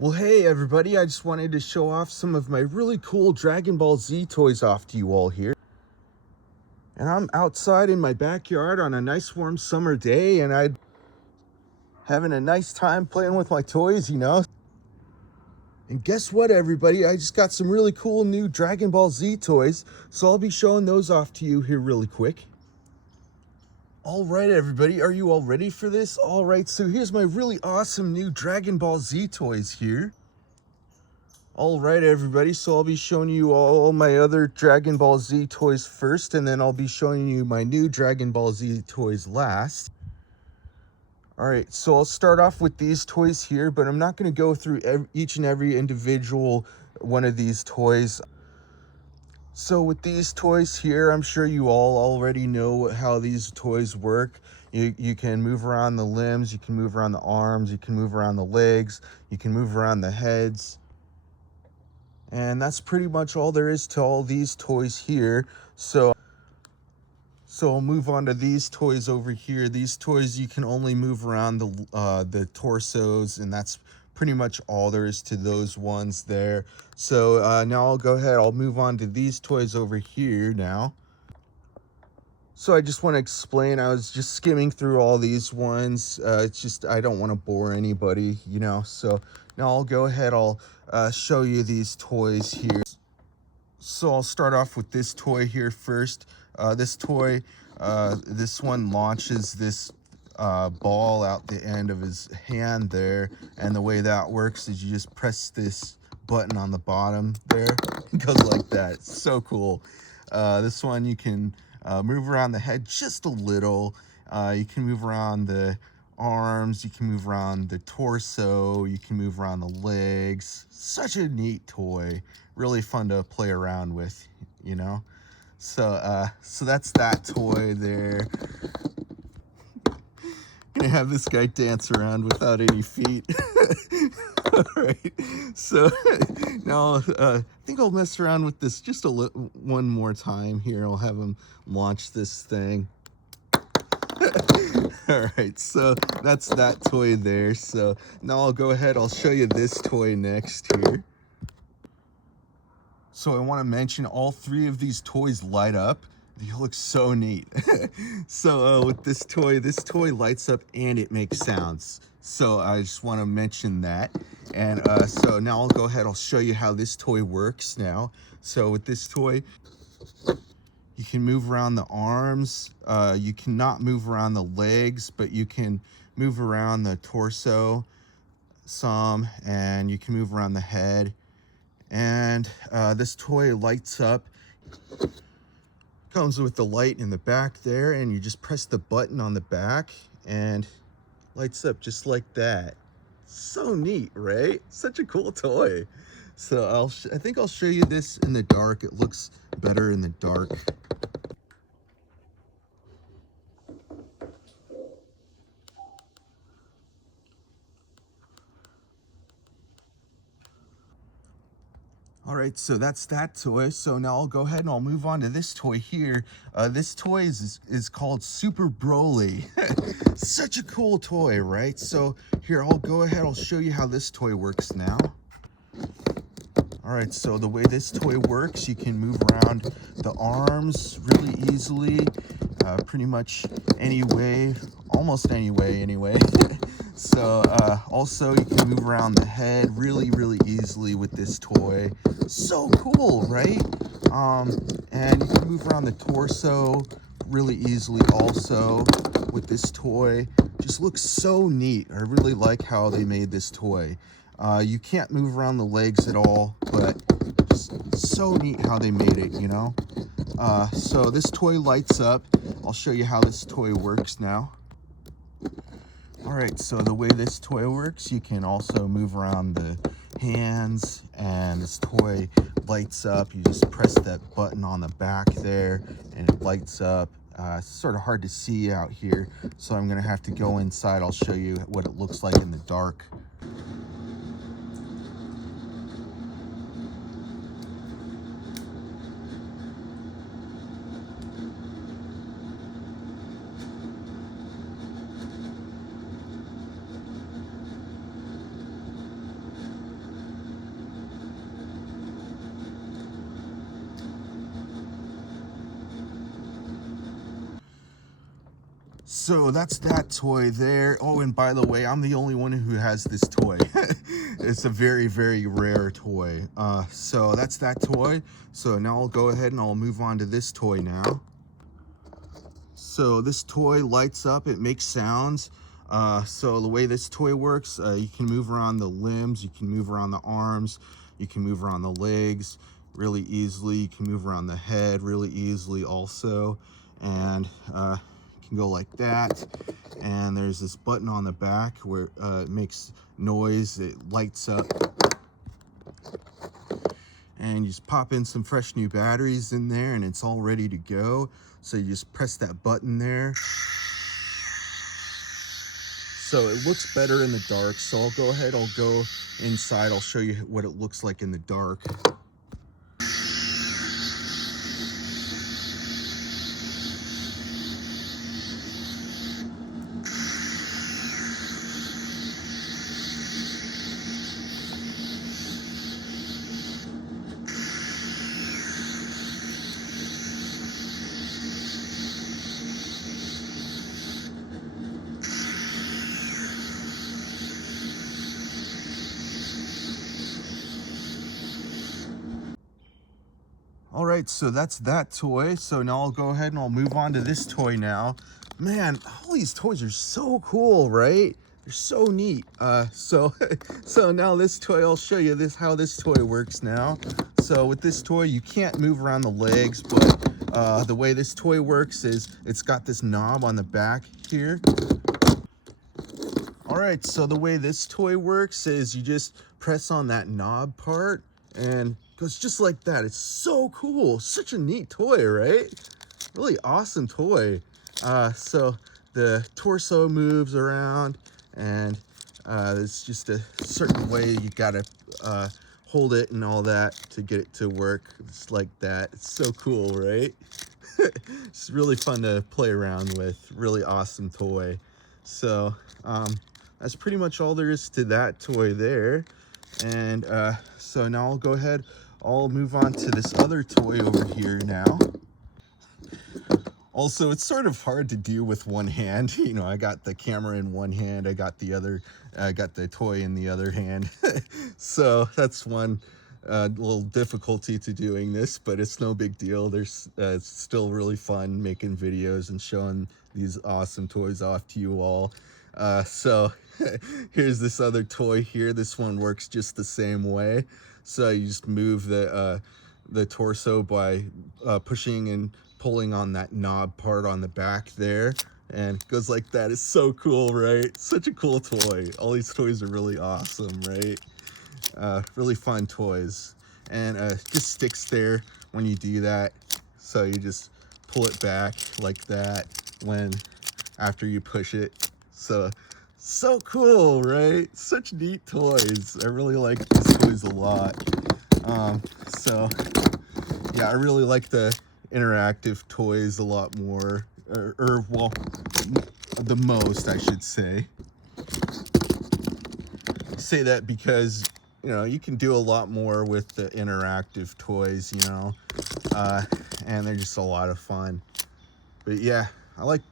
Well, hey everybody, I just wanted to show off some of my really cool Dragon Ball Z toys off to you all here. And I'm outside in my backyard on a nice warm summer day, and I'm having a nice time playing with my toys. And guess what, everybody? I just got some really cool new Dragon Ball Z toys, so I'll be showing those off to you here really quick. All right, everybody, are you all ready for this? All right, so here's my really awesome new Dragon Ball Z toys here. All right, everybody, so I'll be showing you all my other Dragon Ball Z toys first, and then I'll be showing you my new Dragon Ball Z toys last. All right, so I'll start off with these toys here, but I'm not going to go through each and every individual one of these toys. So with these toys here, I'm sure you all already know how these toys work. You can move around the limbs, you can move around the arms, you can move around the legs, you can move around the heads. And that's pretty much all there is to all these toys here. So I'll move on to these toys over here. These toys, you can only move around the torsos, and that's pretty much all there is to those ones there. So now I'll move on to these toys over here now. So I just want to explain, I was just skimming through all these ones. It's just, I don't want to bore anybody, So now I'll show you these toys here. So I'll start off with this toy here first. This toy, this one launches this ball out the end of his hand there. And the way that works is you just press this button on the bottom there. It goes like that. It's so cool. This one you can move around the head just a little. You can move around the arms, you can move around the torso, you can move around the legs. Such a neat toy, really fun to play around with, so that's that toy there. Gonna have this guy dance around without any feet. All right, so now I think I'll mess around with this just one more time here. I'll have him launch this thing. All right, so that's that toy there. So now I'll show you this toy next here. So I want to mention all three of these toys light up. They look so neat. So with this toy lights up and it makes sounds. So I just want to mention that. And so now I'll show you how this toy works now. So with this toy, you can move around the arms. You cannot move around the legs, but you can move around the torso some, and you can move around the head. And this toy lights up. Comes with the light in the back there, and you just press the button on the back and lights up just like that. So neat, right? Such a cool toy. So I think I'll show you this in the dark. It looks better in the dark. All right, so that's that toy. So now I'll go ahead and I'll move on to this toy here. This toy is called Super Broly. Such a cool toy, right? So here, I'll show you how this toy works now. All right, so the way this toy works, you can move around the arms really easily, pretty much any way, almost any way anyway. So also you can move around the head really easily with this toy. So cool, right? And you can move around the torso really easily also with this toy. Just looks so neat. I really like how they made this toy. You can't move around the legs at all, but just so neat how they made it, So this toy lights up. I'll show you how this toy works now. All right, so the way this toy works, you can also move around the hands, and this toy lights up. You just press that button on the back there, and it lights up. It's sort of hard to see out here, so I'm gonna have to go inside. I'll show you what it looks like in the dark. So that's that toy there. Oh, and by the way, I'm the only one who has this toy. It's a very, very rare toy. So that's that toy. So now I'll go ahead and I'll move on to this toy now. So this toy lights up, it makes sounds. So the way this toy works, you can move around the limbs, you can move around the arms, you can move around the legs really easily, you can move around the head really easily also, and you can go like that. And there's this button on the back where it makes noise, it lights up, and you just pop in some fresh new batteries in there and it's all ready to go. So you just press that button there. So it looks better in the dark, so I'll go ahead, I'll go inside, I'll show you what it looks like in the dark. All right, so that's that toy. So now I'll go ahead and I'll move on to this toy now. Man, all these toys are so cool, right? They're so neat. So now this toy, I'll show you how this toy works now. So with this toy, you can't move around the legs, but the way this toy works is it's got this knob on the back here. All right, so the way this toy works is you just press on that knob part and it goes just like that. It's so cool. Such a neat toy, right? Really awesome toy. So the torso moves around, and it's just a certain way you gotta hold it and all that to get it to work. Just like that. It's so cool, right? It's really fun to play around with. Really awesome toy. So that's pretty much all there is to that toy there. And so now I'll go ahead, I'll move on to this other toy over here now. Also, it's sort of hard to do with one hand. You know, I got the camera in one hand, I got the toy in the other hand. So that's one little difficulty to doing this, but it's no big deal. It's still really fun making videos and showing these awesome toys off to you all. So here's this other toy here. This one works just the same way. So you just move the torso by pushing and pulling on that knob part on the back there, and it goes like that. It's so cool, right? Such a cool toy. All these toys are really awesome, right? Really fun toys. And just sticks there when you do that. So you just pull it back like that after you push it. So cool, right? Such neat toys. I really like these toys a lot. So yeah, I really like the interactive toys a lot more, or well, the most, I should say. I say that because, you know, you can do a lot more with the interactive toys, you know, and they're just a lot of fun. But yeah, I like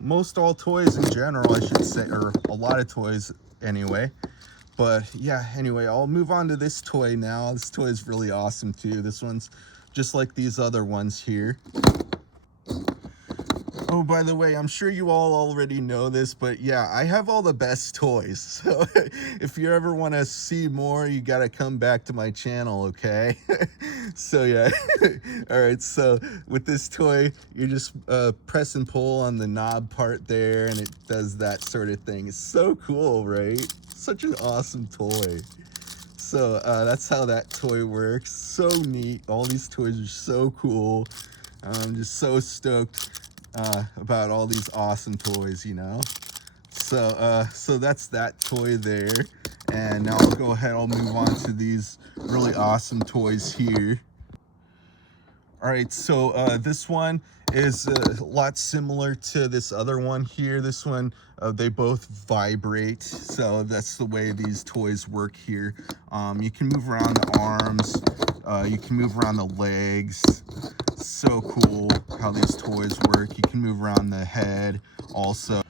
most all toys in general, I should say, or a lot of toys anyway. But yeah, anyway, I'll move on to this toy now. This toy is really awesome too. This one's just like these other ones here. Oh, by the way, I'm sure you all already know this, but yeah, I have all the best toys. So if you ever want to see more, you got to come back to my channel, okay? So yeah. All right, so with this toy, you just press and pull on the knob part there, and it does that sort of thing. It's so cool, right? Such an awesome toy. So that's how that toy works. So neat. All these toys are so cool. I'm just so stoked about all these awesome toys, you know. So that's that toy there. And now I'll go ahead, I'll move on to these really awesome toys here. All right, so this one is a lot similar to this other one here. This one, they both vibrate, so that's the way these toys work here. You can move around the arms, you can move around the legs. So cool how these toys work. You can move around the head also.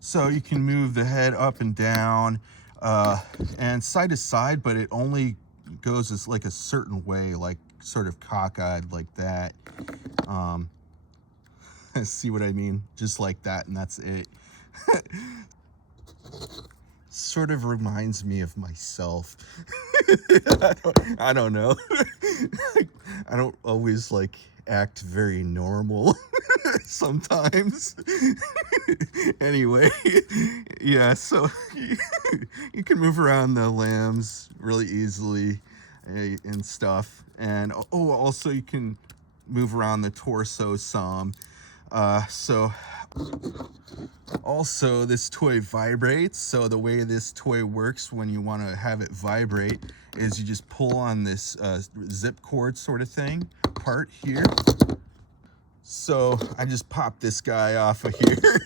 So you can move the head up and down and side to side, but it only goes as like a certain way, like sort of cockeyed like that. See what I mean? Just like that, and that's it. Sort of reminds me of myself. I don't know. I don't always like act very normal sometimes. Anyway, yeah, so you can move around the limbs really easily and stuff. And oh, also you can move around the torso some. So also this toy vibrates. So the way this toy works when you want to have it vibrate is you just pull on this zip cord sort of thing part here. So I just popped this guy off of here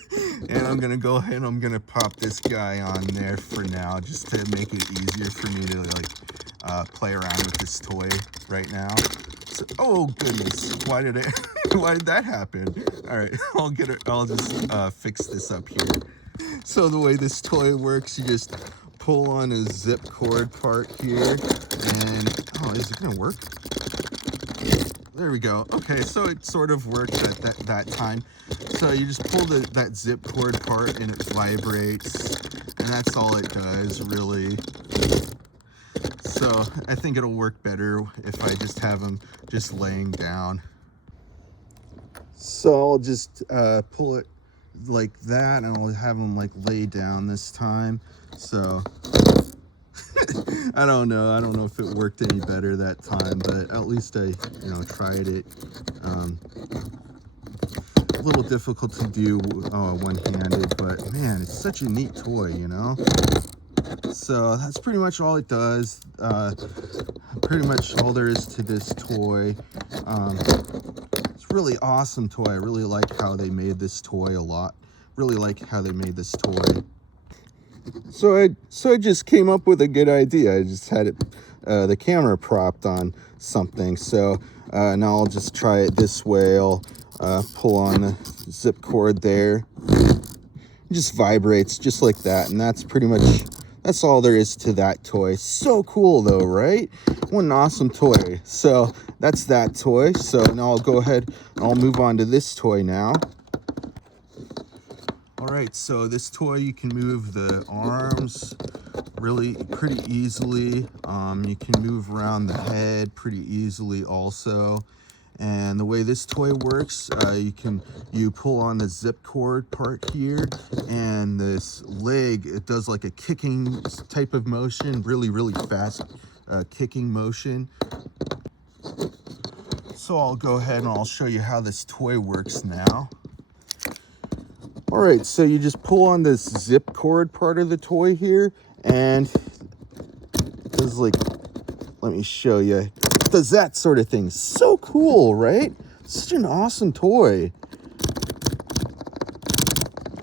and I'm gonna go ahead and I'm gonna pop this guy on there for now, just to make it easier for me to like play around with this toy right now. So, oh goodness, why did that happen? All right, I'll just fix this up here. So the way this toy works, you just pull on a zip cord part here and, oh, is it gonna work? There we go. Okay, so it sort of works at that time. So you just pull that zip cord part and it vibrates, and that's all it does, really. So I think it'll work better if I just have them just laying down. So I'll just pull it like that, and I'll have them like lay down this time. So I don't know if it worked any better that time, but at least I tried it. A little difficult to do one-handed, but man, it's such a neat toy, you know. So that's pretty much all it does. Pretty much all there is to this toy. It's a really awesome toy. I really like how they made this toy a lot. Really like how they made this toy. So I just came up with a good idea. I just had it, the camera propped on something. So now I'll just try it this way. I'll pull on the zip cord there. It just vibrates just like that, and that's all there is to that toy. So cool though, right? What an awesome toy. So that's that toy. So now I'll go ahead and I'll move on to this toy now. All right, so this toy, you can move the arms really pretty easily. You can move around the head pretty easily also. And the way this toy works, you pull on the zip cord part here, and this leg, it does like a kicking type of motion, really fast kicking motion. So I'll go ahead and I'll show you how this toy works now. All right, so you just pull on this zip cord part of the toy here, and it does like, let me show you. It does that sort of thing. So cool, right? Such an awesome toy.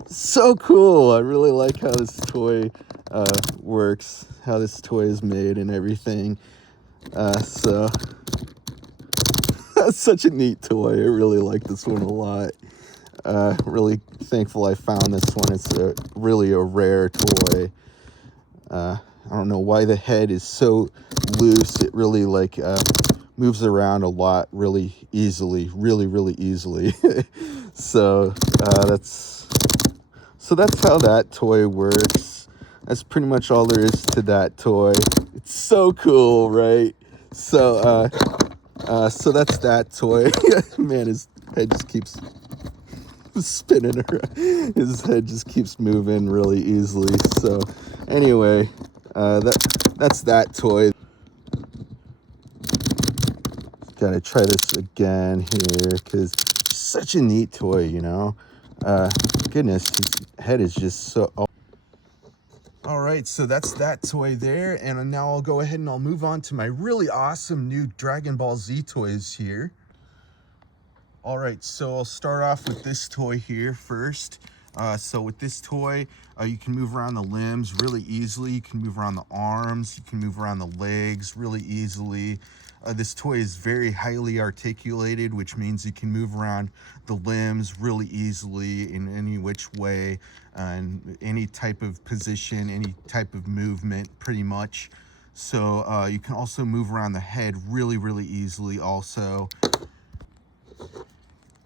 So cool. I really like how this toy works, how this toy is made and everything. So that's such a neat toy. I really like this one a lot. Really thankful I found this one. It's really a rare toy. I don't know why the head is so loose. It really like moves around a lot really easily, really easily. So that's how that toy works. That's pretty much all there is to that toy. It's so cool, right? So so that's that toy. Man, his head just keeps spinning around. His head just keeps moving really easily. So anyway, that's that toy. Gotta try this again here, because it's such a neat toy, you know. Goodness, his head is just so... All right, so that's that toy there, and now I'll go ahead and I'll move on to my really awesome new Dragon Ball Z toys here. All right, so I'll start off with this toy here first. So with this toy, you can move around the limbs really easily. You can move around the arms. You can move around the legs really easily. This toy is very highly articulated, which means you can move around the limbs really easily in any which way, and any type of position, any type of movement, pretty much. So you can also move around the head really, really easily also.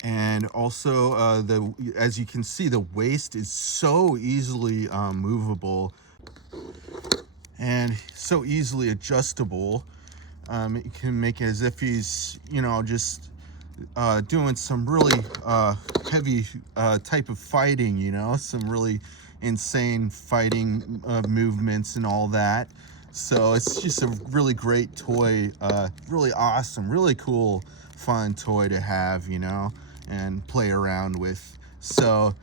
And also, as you can see, the waist is so easily movable and so easily adjustable. You can make it as if he's, you know, just doing some really heavy type of fighting, you know, some really insane fighting movements and all that. So it's just a really great toy, really awesome, really cool, fun toy to have, you know, and play around with. So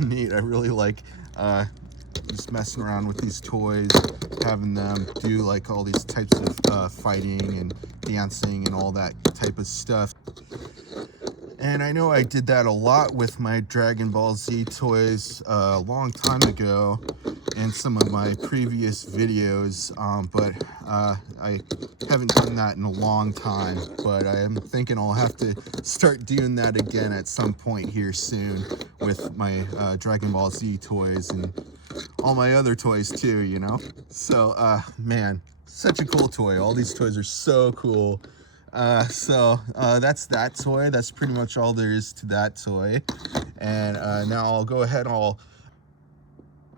neat. I really like just messing around with these toys, having them do like all these types of fighting and dancing and all that type of stuff. And I know I did that a lot with my Dragon Ball Z toys a long time ago in some of my previous videos, but I haven't done that in a long time. But I am thinking I'll have to start doing that again at some point here soon with my Dragon Ball Z toys and all my other toys too, you know? So, man, such a cool toy. All these toys are so cool. That's that toy. That's pretty much all there is to that toy. And now I'll go ahead and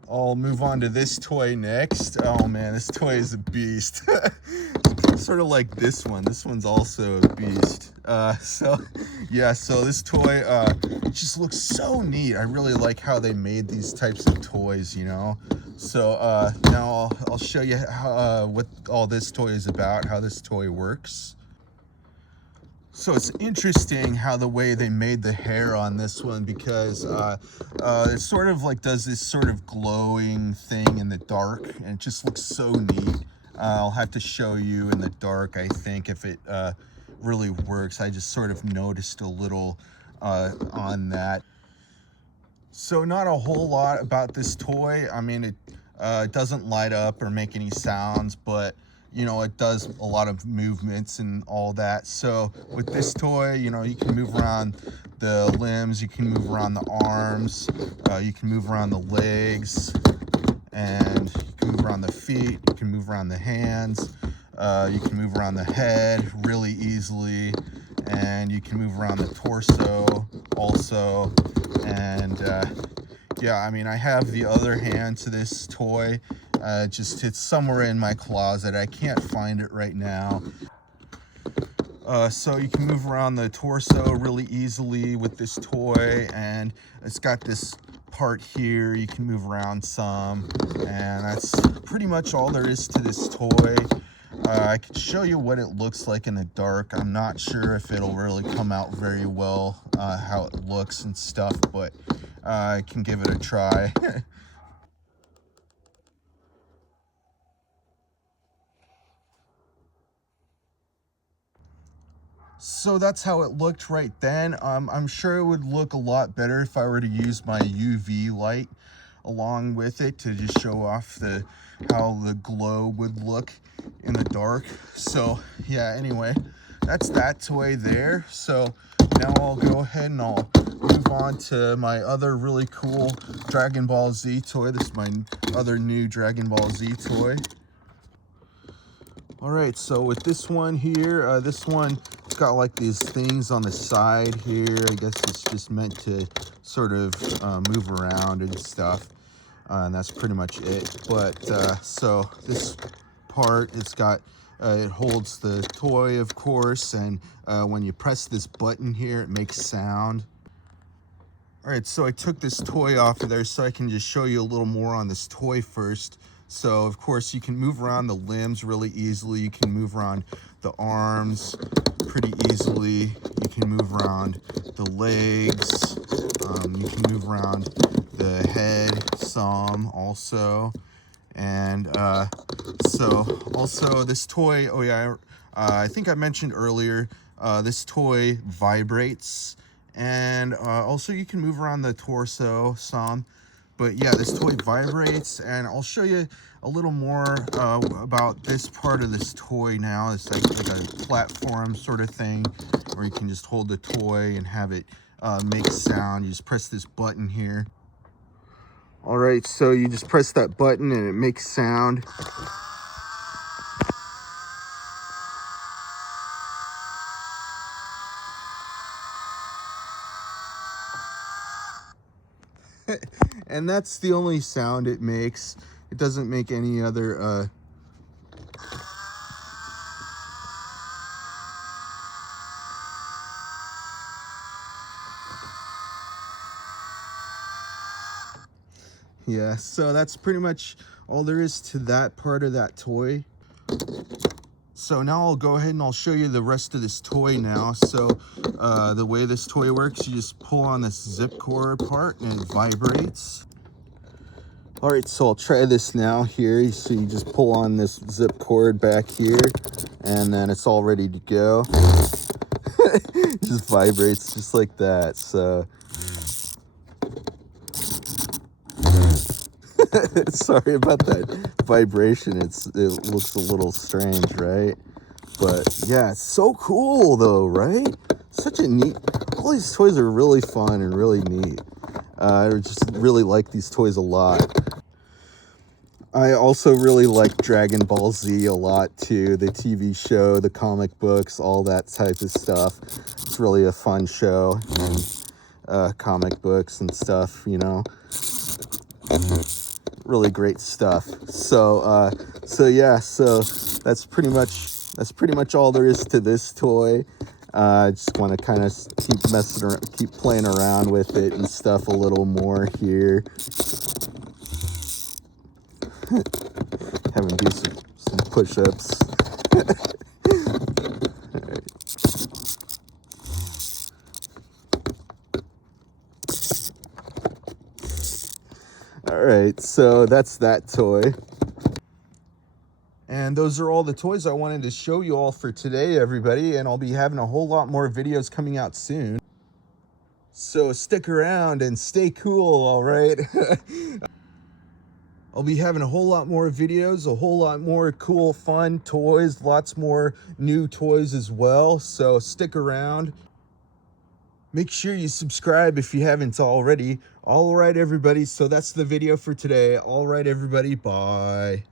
I'll move on to this toy next. Oh man, this toy is a beast. Sort of like this one. This one's also a beast. So this toy just looks so neat. I really like how they made these types of toys, you know. So now I'll show you how, what all this toy is about, how this toy works. So it's interesting how the way they made the hair on this one, because it sort of like does this sort of glowing thing in the dark, and it just looks so neat. I'll have to show you in the dark, I think, if it really works. I just sort of noticed a little on that. So not a whole lot about this toy. I mean, it doesn't light up or make any sounds, but you know, it does a lot of movements and all that. So with this toy, you know, you can move around the limbs, you can move around the arms, you can move around the legs, and you can move around the feet, you can move around the hands, you can move around the head really easily, and you can move around the torso also. And yeah, I mean, I have the other hand to this toy. It's somewhere in my closet. I can't find it right now. So you can move around the torso really easily with this toy, and it's got this part here you can move around some, and that's pretty much all there is to this toy. I could show you what it looks like in the dark. I'm not sure if it'll really come out very well, how it looks and stuff, but I can give it a try. So that's how it looked right then. I'm sure it would look a lot better if I were to use my UV light along with it to just show off how the glow would look in the dark. So yeah, anyway, that's that toy there. So now I'll go ahead and I'll move on to my other really cool Dragon Ball Z toy. This is my other new Dragon Ball Z toy. All right, so with this one here, this one, it's got like these things on the side here. I guess it's just meant to sort of move around and stuff. And that's pretty much it. But so this part, it holds the toy, of course. And when you press this button here, it makes sound. All right, so I took this toy off of there so I can just show you a little more on this toy first. So of course you can move around the limbs really easily. You can move around the arms pretty easily. You can move around the legs. You can move around the head some also. And so also this toy, oh yeah, I think I mentioned earlier, this toy vibrates. And also you can move around the torso some. But yeah, this toy vibrates, and I'll show you a little more about this part of this toy now. It's like a platform sort of thing where you can just hold the toy and have it make sound. You just press this button here. All right, so you just press that button and it makes sound. And that's the only sound it makes. It doesn't make any other yeah, so that's pretty much all there is to that part of that toy. So now I'll go ahead and I'll show you the rest of this toy now. So the way this toy works, you just pull on this zip cord part and it vibrates. All right, so I'll try this now here. So you just pull on this zip cord back here and then it's all ready to go. It just vibrates just like that. So sorry about that vibration. It looks a little strange, right? But yeah, it's so cool though, right? Such a neat, all these toys are really fun and really neat. I just really like these toys a lot. I also really like Dragon Ball Z a lot too. The TV show, the comic books, all that type of stuff. It's really a fun show, and comic books and stuff, you know. Really great stuff. So yeah, so that's pretty much all there is to this toy. I just want to kind of keep playing around with it and stuff a little more here. Having to do some push-ups. All right, so that's that toy. And those are all the toys I wanted to show you all for today, everybody. And I'll be having a whole lot more videos coming out soon. So stick around and stay cool, all right? I'll be having a whole lot more videos, a whole lot more cool, fun toys, lots more new toys as well. So stick around. Make sure you subscribe if you haven't already. All right, everybody. So that's the video for today. All right, everybody. Bye.